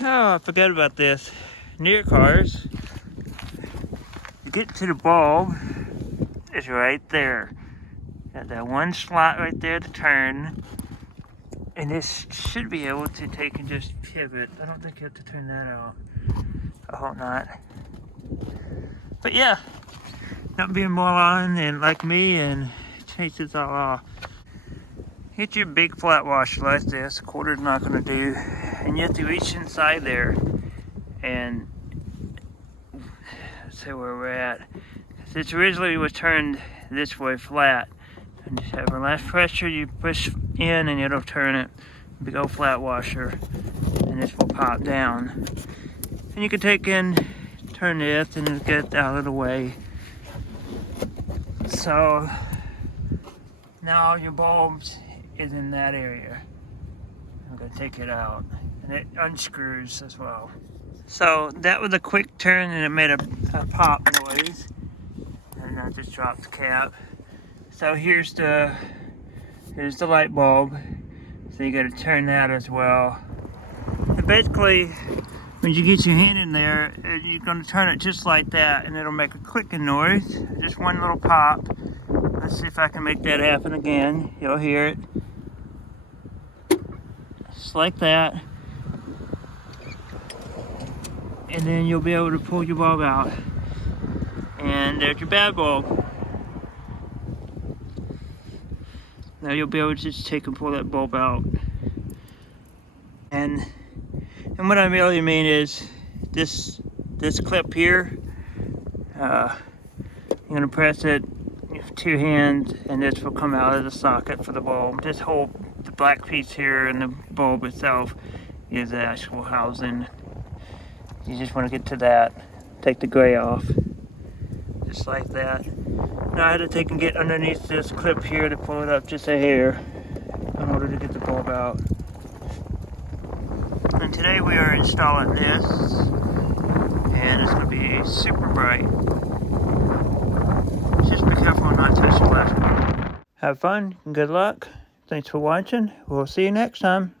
Oh, I forgot about this. Near cars, you get to the bulb, it's right there. Got that one slot right there to turn. And this should be able to take and just pivot. I don't think you have to turn that off. I hope not. But yeah, don't be a moron and like me and change this all off. Get your big flat washer like this. A quarter's not going to do. And you have to reach inside there and see where we're at. This originally was turned this way flat. And just have less pressure, you push in and it'll turn it. Big old flat washer. And this will pop down. And you can take in, turn this and it'll get out of the way. So now your bulbs is in that area. I'm going to take it out. And it unscrews as well. So that was a quick turn and it made a pop noise. And I just dropped the cap. So here's the light bulb. So you got to turn that as well. And basically, when you get your hand in there, you're going to turn it just like that, and it'll make a clicking noise. Just one little pop. Let's see if I can make that happen again. You'll hear it. Just like that. And then you'll be able to pull your bulb out. And there's your bad bulb. Now you'll be able to just take and pull that bulb out. And what I really mean is this clip here, you're gonna press it with 2 hands and this will come out of the socket for the bulb. This whole, the black piece here and the bulb itself is the actual housing. You just wanna get to that, take the gray off, just like that. Now I had to take and get underneath this clip here to pull it up just a hair in order to get the bulb out. And today we are installing this, and it's going to be super bright. Just be careful not to touch the glass. Have fun and good luck. Thanks for watching. We'll see you next time.